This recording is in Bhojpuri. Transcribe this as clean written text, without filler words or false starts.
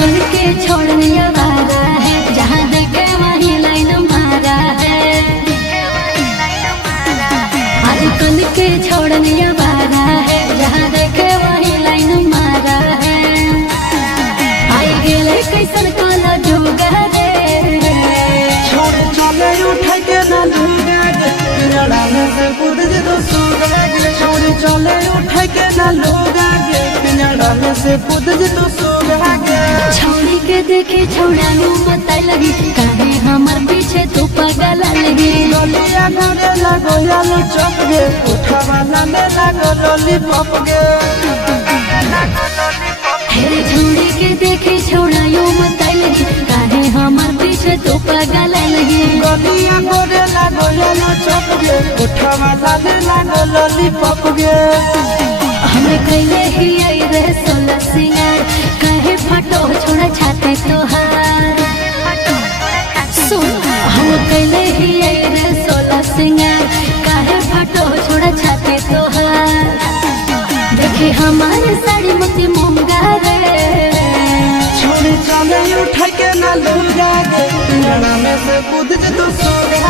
आजकल के छोड़ने वाला है, जहाँ देखे वहीं लाइन मारा है। आजकल के छोड़ने वाला है, जहाँ देखे वहीं लाइन मारा है। आई गेले कैसन काला जोगा रे, छोड़ चले उठा के ना लूगा गे, पिंजड़ा से कूद जे तो सोगा गे। छोड़ चले उठा के ना लूगा गे, पिंजड़ा से कूद जे तो सोगा गे। छोड़ी के देखे छोड़ालू बताई लगी, काहे हमार पीछे तू पागल लगी। गलिया घरे लगो यालो चप गे, उठा वाला में लगो लॉलीपॉप गे। हे छोड़ी के देखे छोड़ालू बताई लगी, काहे हमार पीछे तू पागल लगी। गलिया घरे लगो यालो चप गे, उठा वाला में लगो लॉलीपॉप गे। हमें कैले ही आई रे सोलह सिंगार, काहे फाटो छोड़ा छाते तोहार। सुन हम कैले ही आई रे सोलह सिंगार, काहे फाटो छोड़ा छाते तोहार। देखे हमारे साड़ी मोती मूंगा रे, छोड़ चले उठा के ना लूगा गे, पिंजड़ा में से कूद जे तो सोगा।